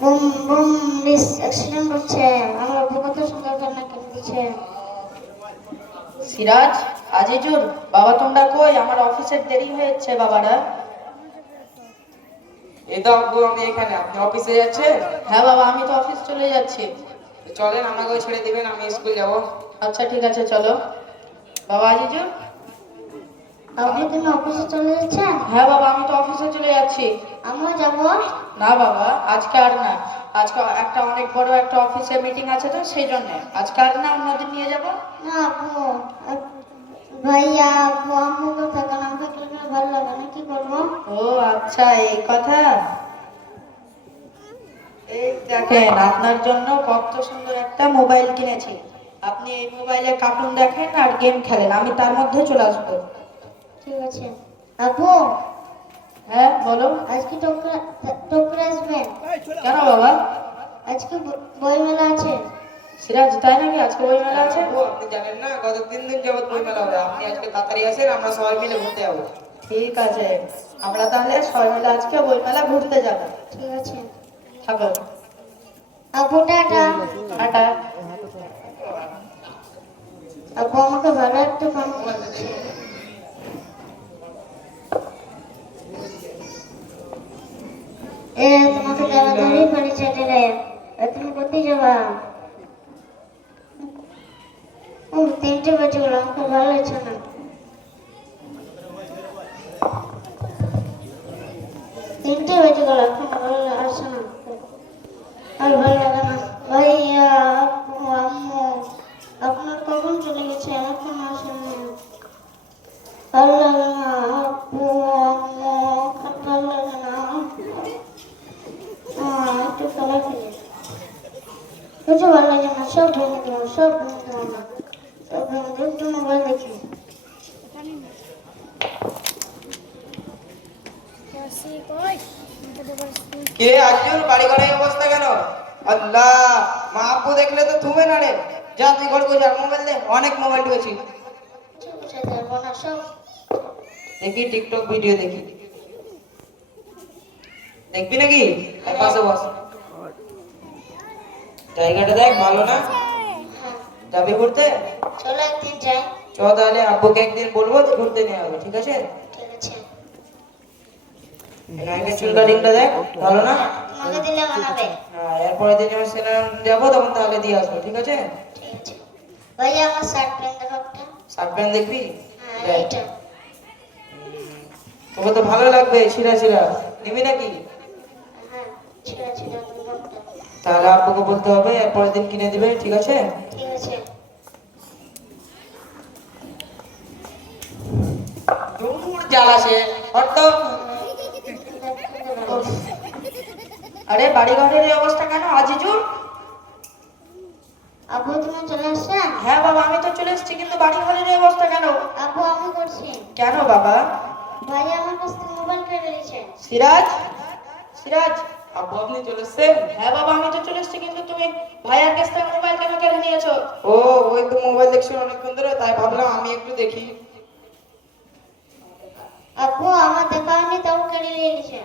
Boom boom miss accident করছে। আমার আব্বু কত সুন্দর কান্না কেটে দিচ্ছে। সিরাজ, আজিজুর, বাবা তোমরা কই? আমার অফিসের দেরি হয়েছে বাবারা। এই তো আব্বু, আমি এখানে। আপনি অফিসে যাচ্ছেন? হ্যাঁ বাবা, আমি তো অফিস চলে যাচ্ছি। চলেন, আমাকেও ছেড়ে দিবেন, আমি স্কুল যাব। আচ্ছা ঠিক আছে, চলো। বাবা আজিজুর। আপনি তুমি অফিসে চলে যাচ্ছেন? হ্যাঁ বাবা, আমি তো অফিসে চলে যাচ্ছি। আমিও যাবো। না বাবা, আজকে আর না। আজকে একটা অনেক বড় একটা অফিসে মিটিং আছে, তো সেই জন্য আজকে আর না, অন্যদিন নিয়ে যাব। না আব্বু, ভাইয়া আব্বু আম্মু তো থাকে না, আমাকে থাকলে ভালো লাগে না, কি করবো? ও আচ্ছা, এই কথা। এই দেখেন, আপনার জন্য কত সুন্দর একটা মোবাইল কিনেছি। আপনি এই মোবাইলে কার্টুন দেখেন আর গেম খেলেন, আমি তার মধ্যে চলে আসবো। ঠিক আছে আব্বু। হ্যাঁ বলো। আজকে টকরা আসবেন? কেন বাবা? আজকে বই মেলা আছে। সিরাজ, তাই নাকি? আজকে বই মেলা আছে? আব্বু, আপনি জানেন না, গত 3 দিন যাবত বই মেলা হবে। আপনি আজকে তাড়াতাড়ি আসেন, আমরা সবাই মিলে ঘুরতে যাবো। ঠিক আছে, আমরা তাহলে সবাই মিলে আজকে বই মেলা ঘুরতে যাবো। ঠিক আছে থাকো। আব্বু, টাটা। টাটা। আব্বু আমাকে ভালো একটা ফোন দিচ্ছে। তোমাকে তাড়াতাড়ি পরিচয় দিলে। তুমি কোথায় যাবা? ও 3টে বেজে গেল, আমাকে ভালো লাগছে না। 3টে বেজে গেল, এখন ভালো লাগছে না, আর ভালো লাগে না। ভাইয়া আপু আম্মু আপনার কখন চলে গেছে, এখন আসেনি। ভালো লাগে না আপু আম্মু, এখন ভালো লাগে না। একটু খেলা খেলি, কিছু ভালো লাগে না, সব ভেঙে দেবো, সব ভেঙে দেবো না, সব ভেঙে দেবো। একটু মোবাইল দেখি। কে আজকের বাড়ি ঘরে এই অবস্থা কেন? আল্লাহ, মা আব্বু দেখলে তো থুবে না রে। যা তুই ঘর কই, যা, মোবাইল দে, অনেক মোবাইল ঢুকেছি। কিছু বুঝাতে পারবো না, সব। দেখি টিকটক ভিডিও দেখি। দেখবি নাকি? আর পাশে বস, জায়গাটা দেখ, ভালো না? হ্যাঁ, যাবি ঘুরতে? চলো একদিন যাই। চ তাহলে, আব্বুকে একদিন বলবো যে ঘুরতে নিয়ে হবে, ঠিক আছে? ঠিক আছে। নায়কের চুল কাটিংটা দেখ, ভালো না? তোমাকে দিলে বানাবে। হ্যাঁ, এরপরের দিন যখন সিনেমা যাবো তখন তাহলে দিয়ে আসবো, ঠিক আছে? ঠিক আছে ভাইয়া, আমার শার্ট প্যান্ট দেখো একটা। শার্ট প্যান্ট দেখবি? হ্যাঁ দেখ। এইটা। তোকে তো ভালো লাগবে, ছিঁড়া ছিঁড়া। নিবি নাকি? হ্যাঁ, ছেঁড়া ছেঁড়া দুপাট্টা। তাহলে আব্বুকে বলতে হবে, এরপরের দিন কিনে দিবে, ঠিক আছে? ঠিক আছে। দূর জ্বালাসে হয়তো। আরে বাড়ি ঘরের এই অবস্থা কেন আজিজুর? আব্বু তুমি চলে আসছেন? হ্যাঁ বাবা, আমি তো চলে এসেছি, কিন্তু বাড়ি ঘরের এই অবস্থা কেন? আব্বু আমি করছি। কেন বাবা? ভাইয়া আমার কাছ থেকে মোবাইল কেড়ে নিয়েছে। সিরাজ, সিরাজ। আব্বু, আপনি চলে এসছেন? হ্যাঁ বাবা, আমি তো চলে এসেছি, কিন্তু তুমি ভাইয়ার কাছ থেকে মোবাইল কেন কেড়ে নিয়েছো? ও, ওই তো মোবাইল দেখছিল অনেকক্ষণ ধরে, তাই ভাবলাম আমি একটু দেখি। আব্বু আমার দেখা হয়নি, তাও কেড়ে নিয়েছে।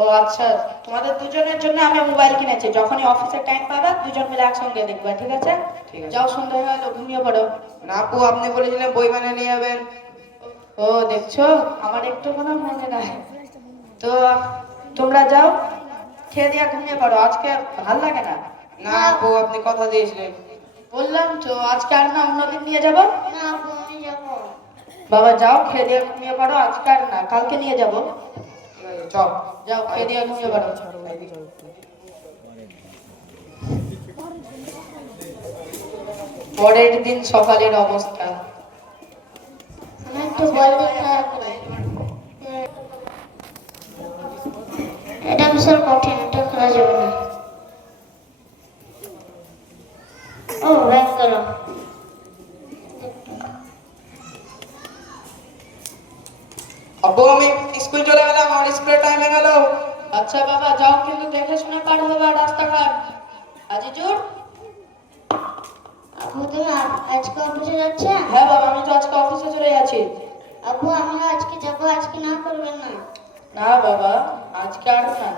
ও আচ্ছা, তোমাদের দুজনের জন্য আমি মোবাইল কিনেছি। যখনই অফিসের টাইম পাবে দুজন মিলে একসঙ্গে দেখবে, ঠিক আছে? ঠিক আছে। যাও, সন্ধ্যা হয়ে গেলো, ঘুমিয়ে পড়ো। না আব্বু, আপনি বলেছিলেন বই মানে নিয়ে যাবেন। ও দেখছো, আমার একটু কোনো মনে নাই। তো তোমরা যাও, খেয়ে দিয়ে ঘুমিয়ে পড়ো, আজকে ভাল লাগে না। না আব্বু, আপনি কথা দিয়েছিলেন। বললাম তো, আজকে আর না, অন্যদিন নিয়ে যাবো। না আব্বু, আমি যাবো। বাবা যাও, খেয়ে দিয়ে ঘুমিয়ে পড়ো, আজকে আর না, কালকে নিয়ে যাবো। ঠিক আছে, চল। যাও, খেয়ে দিয়ে ঘুমিয়ে পড়ো। পরের দিন সকালের অবস্থা। আমি একটু বল দিয়ে খেলা করি। এটা বিশাল কঠিন, এটা খেলা যাবে না। ও ব্যাক গেল। আব্বু, আমি স্কুল চলে গেলাম, আমার স্কুলের টাইম হয়ে গেল। আচ্ছা বাবা যাও, কিন্তু দেখে শুনে পার হবে রাস্তাঘাট। আজিজুর। আব্বু তুমি আজকে অফিসে যাচ্ছেন? হ্যাঁ বাবা, আমি তো আজকে অফিসে চলে যাচ্ছি। আব্বু আমিও আজকে যাবো, আজকে না করবেন না। না বাবা, আজকে আর না।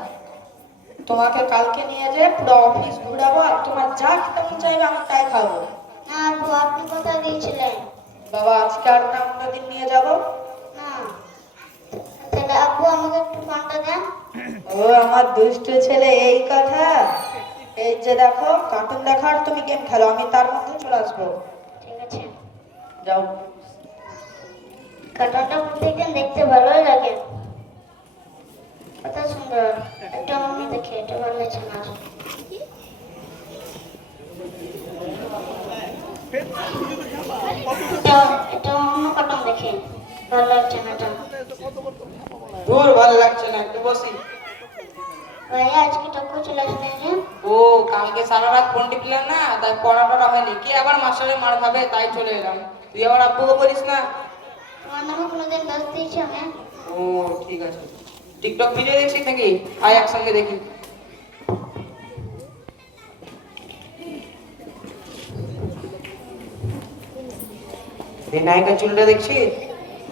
তোমাকে কালকে নিয়ে যে পুরো অফিস ঘুরাবো, আর তোমার যা খেতে মন চাইবে আমি তাই খাবো। না আব্বু, আপনি কথা দিয়েছিলেন। বাবা আজকে আর না, অন্যদিন নিয়ে যাবো। না, তাহলে আব্বু আমাকে একটু ফোনটা দেন। ও আমার দুষ্টু ছেলে, এই কথা। এই যে দেখো, কার্টুন দেখার তুমি গেম খেলো, আমি তার মধ্যে চলে আসবো। ঠিক আছে। যাও। কার্টুনটা প্রত্যেকদিন দেখতে ভালোই লাগে, কত সুন্দর। একটা আমি দেখি, এটা ভালো লাগছে না। এটা অন্য কার্টুন দেখি, ভালো লাগছে না এটা। দূর ভালো লাগছে না, একটু বসি। ভাইয়া আজকে টক্কর চলে আসলেন যে? ও কালকে সারা রাত ফোন টিপলাম না, তাই পড়াটা হয়নি। কি আবার মাস্টারের মার খাবে, তাই চলে এলাম। তুই আবার আব্বুকে বলিস না। তোমার নামে কোনোদিন দোষ দিয়েছি আমি? ও ঠিক আছে। টিকটক ভিডিও দেখছিস নাকি? আয় একসঙ্গে দেখি। এই নায়িকার চুলটা দেখছি,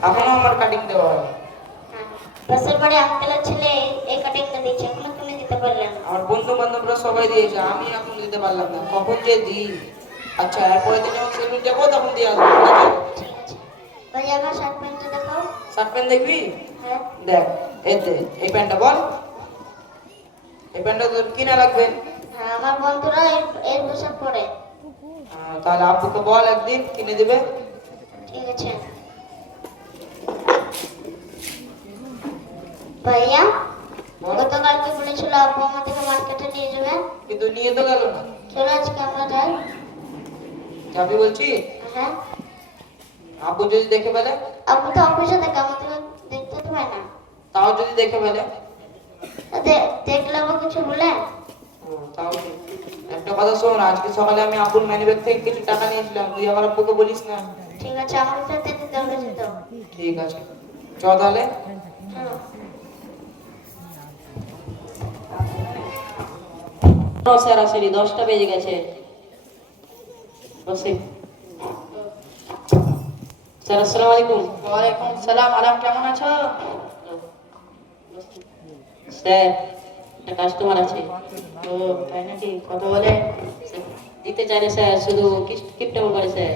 এখনো আমার কাটিং দেওয়া হয়। হ্যাঁ, পাশের বাড়ি আঙ্কেলের ছেলে এই কাটিংটা দিচ্ছে, এখনো তুমি দিতে পারলেন না। আমার বন্ধু বান্ধবরা সবাই দিয়েছে, আমি এখন দিতে পারলাম না, কখন যে দিই। আচ্ছা এরপরে দিন যখন সেলুন যাবো তখন দিয়ে আসবো, ঠিক আছে? ঠিক আছে ভাইয়া, আমার শার্ট প্যান্টটা দেখাও। শার্ট প্যান্ট দেখবি? হ্যাঁ। দেখ, এই প্যান্টটা বল। এই প্যান্টটা তোর কিনা লাগবে। হ্যাঁ, আমার বন্ধুরা এর পোশাক পরে। তাহলে আব্বুকে বল একদিন কিনে দিবে। ঠিক আছে ভাইয়া, বল। গতকালকে বলেছিল আব্বু আমাদেরকে মার্কেটে নিয়ে যাবে। কিন্তু নিয়ে তো গেল না। চলো আজকে আমরা যাই। যাবি বলছি? হ্যাঁ। আব্বু যদি দেখে ফেলে? আব্বু তো অফিসে থাকে, আমাদের দেখতে তো পায় না। তাও যদি দেখে ফেলে? দেখলে আবার কিছু বলে? তাও ঠিক। একটা কথা শোন, আজকে সকালে আমি আব্বুর ম্যানিব্যাগ থেকে কিছু টাকা নিয়েছিলাম, তুই আমার আব্বুকে বলিস না। ঠিক আছে, আমার সাথে দিতে হবে যেত। ঠিক আছে, চ তাহলে। চলো। সরাসরি 10টা বেজে গেছে। বসে। স্যার আসসালামু আলাইকুম। ওয়ালাইকুম সালাম। আরাম, কেমন আছো? স্যার একটা কাস্টমার আছে। ও তাই নাকি, কত বলে? দিতে চাই না স্যার, শুধু কিপটা করে স্যার।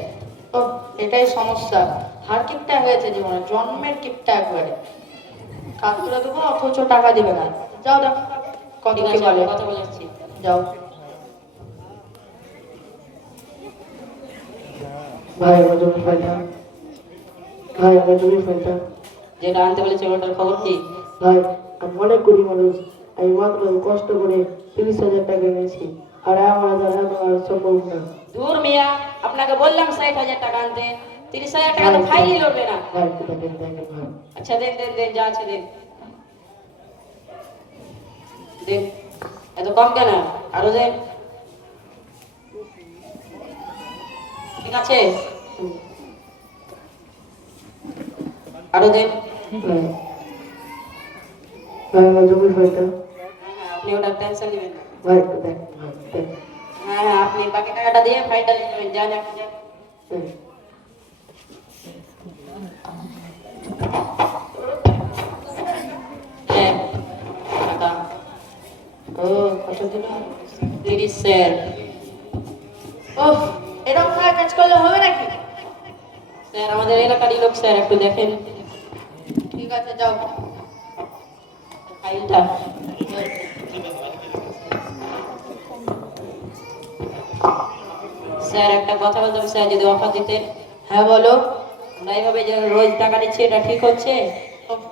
ও এটাই সমস্যা, হার কিপটা হয়েছে জীবনে, জন্মের কিপটা একবারে। কাজ করে দেবো অথচ টাকা দিবে না। যাও দেখো কত কি বলে। কথা বলে আসছি, যাও। ভাই আমার জমি ফাইলটা, ভাই আমার জমি ফাইলটা। যেটা আনতে বলেছে ওটার খবর কি? ভাই আমি অনেক গরিব মানুষ, আমি মাত্র কষ্ট করে 30,000 টাকা নিয়েছি, আর আমার দ্বারা আমার সম্ভব না। দূর মিয়া, আপনাকে বললাম 60,000 টাকা আনতে, 30,000 টাকা তো ফাইলই লড়বে না। ভাই দেখেন দেখেন ভাই। আচ্ছা দেন দেন দেন, যা আছে দেন দেন। এত কম কেন? আরো দেন। ঠিক আছে, আরো দেন। ভাই ভাই আমার জমি ফাইলটা। আপনি ওটার টেনশন নেবেন না। ভাই দেখেন ভাই দেখেন। হ্যাঁ হ্যাঁ, আপনি বাকি টাকাটা দিয়ে ফাইলটা নিয়ে নেবেন, যান এখন যান। ভাই, হ্যাঁ টাকা। ও কত দিল? 30 স্যার। ওহ, এরকম ভাবে কাজ করলে হবে নাকি? স্যার আমাদের এলাকারই লোক স্যার, একটু দেখেন। ঠিক আছে যাও, ফাইলটা। স্যার একটা কথা বলতাম স্যার, যদি অফার দিতেন। হ্যাঁ বলো। আমরা এইভাবে যে রোজ টাকা নিচ্ছি, এটা ঠিক হচ্ছে?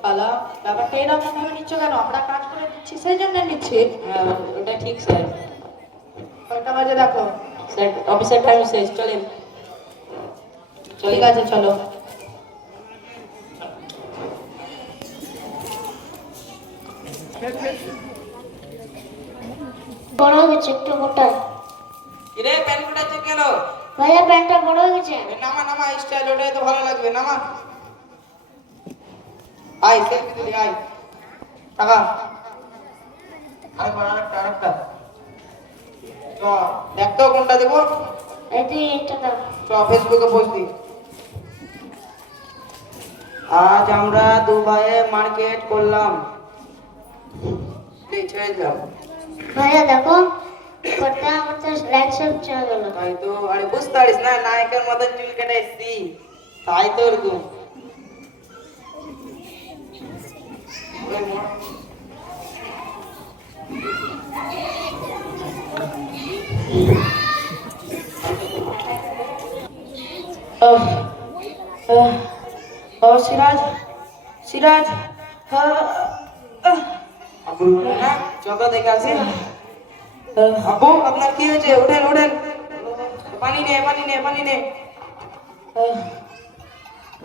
পালা ব্যাপারটা এরকম ভাবে নিচ্ছ কেন? আমরা কাজ করে দিচ্ছি সেই জন্য নিচ্ছি। হ্যাঁ ওটা ঠিক স্যার। কয়টা বাজে দেখো? স্যার অফিসের টাইম শেষ, চলেন। ঠিক আছে চলো। বড় হয়ে গেছে একটু গোটায়। কিরে প্যান্ট কোটাচ্ছে কেন? ভাইয়া প্যান্টটা বড় হয়ে গেছে। নামা নামা, স্টাইল ওটাই তো ভালো লাগবে, নামা। আয় সেলফি তুলি, আয় টাকা। আরেকবার আরেকটা। চ দেখ তো কোনটা দেবো। এই তুই এটা দাও। চ ফেসবুকে পোস্ট দি। আজ আমরা দুবাইয়ে মার্কেট করলাম। এই ছেড়ে দিলাম। ভাইয়া দেখো করতে করতে লাইট সব চলে গেল। তাই তো, আরে বুঝতে পারিস না, নায়কের মতো চুল কেটে এসছি, তাই তো এরকম। সিরাজ সিরাজ আব্বু না চলো দেখে আসি। আব্বু আপনার কি হয়েছে? ওঠেন ওঠেন, পানি নে পানি নে পানি নে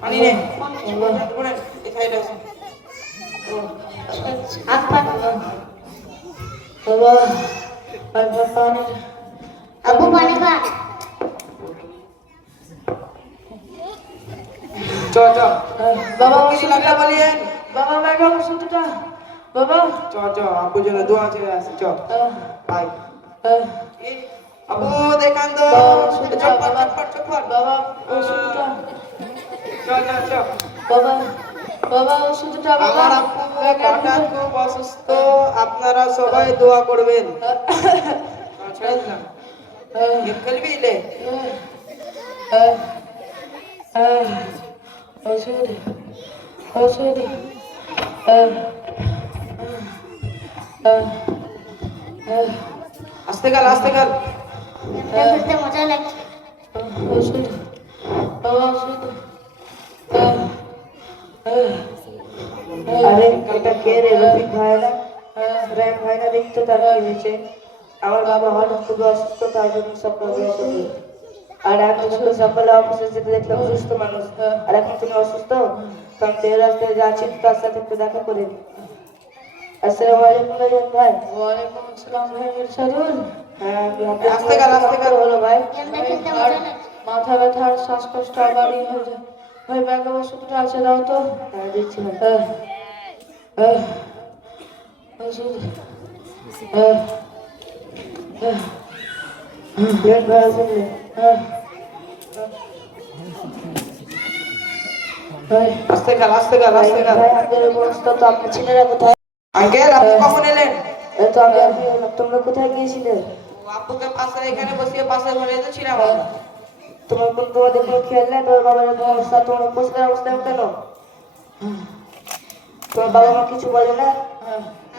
পানি নে, ওঠেন এই সাইডে আসুন। হাত পা বাবা পানি আব্বু পানি খা। চ চ বাবা কিছু লাগলে বলিয়েন। বাবা মেঘা ওষুধটা বাবা চ চ আব্বুর জন্য দোয়া চেয়ে আসি। চ ভাই আব্বু দেখান তো, চটপট চটপট চটপট। বাবা ওষুধটা চ চ চ। বাবা বাবা ওষুধটা বাবা আমার আব্বু হঠাৎ খুব অসুস্থ, আপনারা সবাই দোয়া করবেন। ছেড়ে দিলাম। গেম খেলবি লে? ওষুধ ওষুধ আস্তে কাল আস্তে কাল। গেমটা খেলতে মজা লাগছে। ওষুধ বাবা ওষুধ আরে এটা কে রে? রফিক ভাই না? রায়ন ভাই না? দেখতো তার কি হয়েছে? আমার বাবা হঠাৎ খুব অসুস্থ, তার জন্য সকাল হয়েছে। আর এখন শুধু সকালে অফিসে যেতে দেখলাম সুস্থ মানুষ, আর এখন তুমি অসুস্থ। কারণ তেল রাস্তায় যাচ্ছি, তার সাথে একটু দেখা করে দিই। আসসালামু আলাইকুম রায়ন ভাই। ওয়ালাইকুম আসসালাম ভাই মির্জাদুল। হ্যাঁ আস্তে কাল আস্তে কাল। হলো ভাই। গেমটা খেলতে মজা লাগছে। মাথা ব্যথা আর শ্বাসকষ্ট আবারই হয়ে যায়। ভাই ব্যাগে ওষুধটা আছে, দাও তো। হ্যাঁ দিচ্ছি ভাই। ওষুধ ভাই ওষুধ নে। ভাই আস্তে কাল আস্তে কাল আস্তে কাল। ভাই আপনাদের অবস্থা তো, আপনার ছেলেরা কোথায়? আঙ্কেল আপনি কখন এলেন? এই তো আমি তোমরা কোথায় গিয়েছিলে? ও আব্বুকে পাশে এখানে বসিয়ে পাশে ঘরে তো ছিলাম আমরা। তোমার তোমাদের কোনো খেয়াল নেই? তোমার বাবার এরকম অবস্থা, তোমার বসে অবস্থায় কেন? তোমার বাবা মা কিছু বলে না?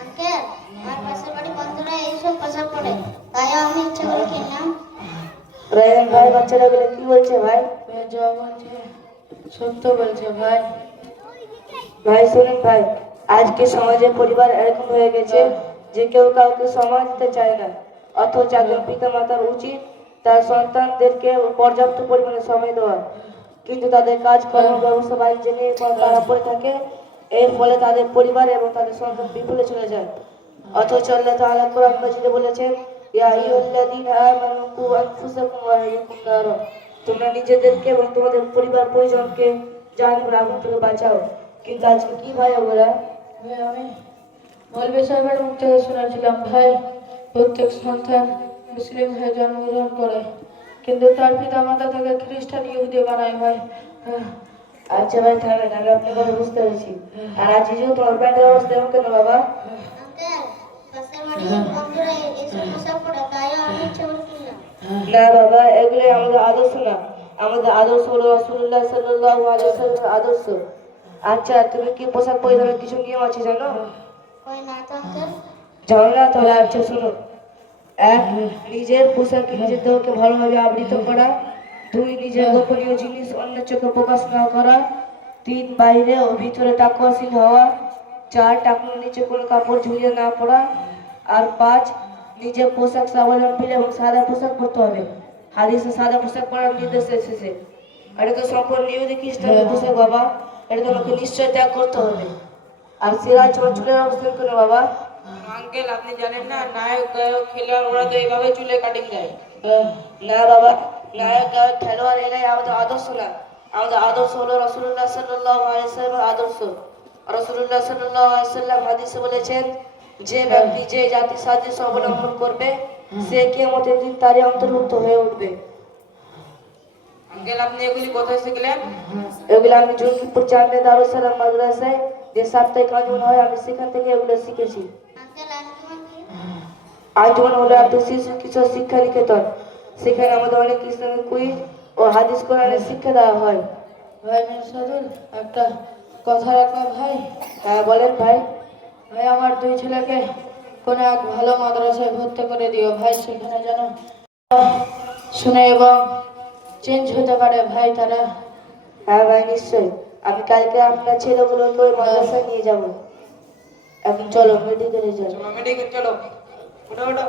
আঙ্কেল আমার পাশের বাড়ি বন্ধুরা এইসব কথা পড়ে, তাই আমি ইচ্ছা করে কিনলাম। রায়ন ভাই বাচ্চারা গুলো কি বলছে ভাই? যা বলছে সত্য বলছে ভাই। ভাই শুনুন ভাই, আজকে সমাজে পরিবার এরকম হয়ে গেছে যে কেউ কাউকে সময় দিতে চায় না। অথচ একজন পিতা মাতার উচিত তার সন্তানদেরকে পর্যাপ্ত পরিমাণে সময় দেওয়া, কিন্তু তাদের কাজ কর্ম ব্যবস্থা বাণিজ্য নিয়ে তারা পড়ে থাকে। এর ফলে তাদের পরিবার এবং তাদের সন্তান বিফলে চলে যায়। অথচ আল্লাহ তাআলা কোরআন মাজিদে বলেছেন, ইয়া আইয়ুহাল্লাযীনা আমানু কু আনফুসাকুম ওয়া আহলিকুম নারা, তোমরা নিজেদেরকে এবং তোমাদের পরিবার পরিজনকে জাহান্নামের আগুন থেকে বাঁচাও। কিন্তু আজকে কি ভাই ওরা? ভাই আমি মৌলভী সাহেবের মুখ থেকে শুনেছিলাম ভাই, প্রত্যেক সন্তান মুসলিম হয়ে জন্মগ্রহণ করে, কিন্তু তার পিতা মাতা তাকে খ্রিস্টান ইহুদি বানায় ভাই। আচ্ছা ভাই থামেন, আমি আপনার কথা বুঝতে পেরেছি। আর আজ যেহেতু তোমার প্যান্টের অবস্থা এমন কেন বাবা? আঙ্কেল পাশের বাড়ি বন্ধুরা এইসব কথা পড়ে, তাই আমি ইচ্ছা করে কিনলাম। না বাবা, এগুলো আমাদের আদর্শ না। আমাদের আদর্শ হলো রাসূলুল্লাহ সাল্লাল্লাহু আলাইহি ওয়াসাল্লামের আদর্শ। আচ্ছা তুমি কি পোশাক পরিধানের কিছু নিয়ম আছে জানো? কই না তো আঙ্কেল। জানো না? তাহলে আচ্ছা শোনো। এক, নিজের পোশাকে নিজের দেহকে ভালোভাবে আবৃত করা। দুই, নিজের গোপনীয় জিনিস অন্যের চোখে প্রকাশ না করা। তিন, বাইরে ও ভিতরে তাকওয়াশীল হওয়া। চার, টাকনুর নিচে কোনো কাপড় ঝুলিয়ে না পড়া। আর পাঁচ, নিজের পোশাক স্বাবলম্বী এবং সাদা পোশাক পরতে হবে। হাদিসে সাদা পোশাক পরার নির্দেশ এসেছে। আর এটা তো সম্পূর্ণ ইহুদি খ্রিস্টানের পোশাক বাবা, এটা তোমাকে নিশ্চয় ত্যাগ করতে হবে। আর সিরাজ তোমার চুলের অবস্থান কেন বাবা? আঙ্কেল আপনি জানেন না, নায়ক গায়ক খেলোয়াড় ওরা তো এইভাবে চুলে কাটিং দেয়। না বাবা, নায়ক গায়ক খেলোয়াড় এরাই আমাদের আদর্শ না। আমাদের আদর্শ হলো রাসূলুল্লাহ সাল্লাল্লাহু আলাইহি ওয়াসাল্লামের আদর্শ। রাসূলুল্লাহ সাল্লাল্লাহু আলাইহি ওয়াসাল্লাম হাদিসে বলেছেন, যে ব্যক্তি যে জাতি সাদৃশ্য অবলম্বন করবে সে কিয়ামতের দিন তারই অন্তর্ভুক্ত হয়ে উঠবে। আঙ্কেল আপনি এগুলি কোথায় শিখলেন? এগুলো আমি জঙ্গিপুর চাঁদনি দারুস সালাম মাদ্রাসায় যে সাপ্তাহিক আঞ্জুমান হয় আমি সেখান থেকে এগুলো শিখেছি। আঙ্কেল আঙ্কেল কি? আঞ্জুমান হলো একটা শিশু কিশোর শিক্ষা নিকেতন। সেখানে আমাদের অনেক ইসলামিক কুইজ ও হাদিস কোরআনের শিক্ষা দেওয়া হয়। ভাই মির্জাদুল, একটা কথা রাখো ভাই। হ্যাঁ বলেন ভাই। ভাই আমার দুই ছেলেকে কোনো এক ভালো মাদ্রাসায় ভর্তি করে দিও ভাই, সেখানে যেন শুনে এবং চেঞ্জ হতে পারে ভাই তারা। হ্যাঁ ভাই নিশ্চয়ই, আমি কালকে আপনার ছেলেগুলোকে ওই মাদ্রাসায় নিয়ে যাবো। এখন চলো মেডিকেলে যাই। চলো মেডিকেল চলো, ওঠো ওঠো।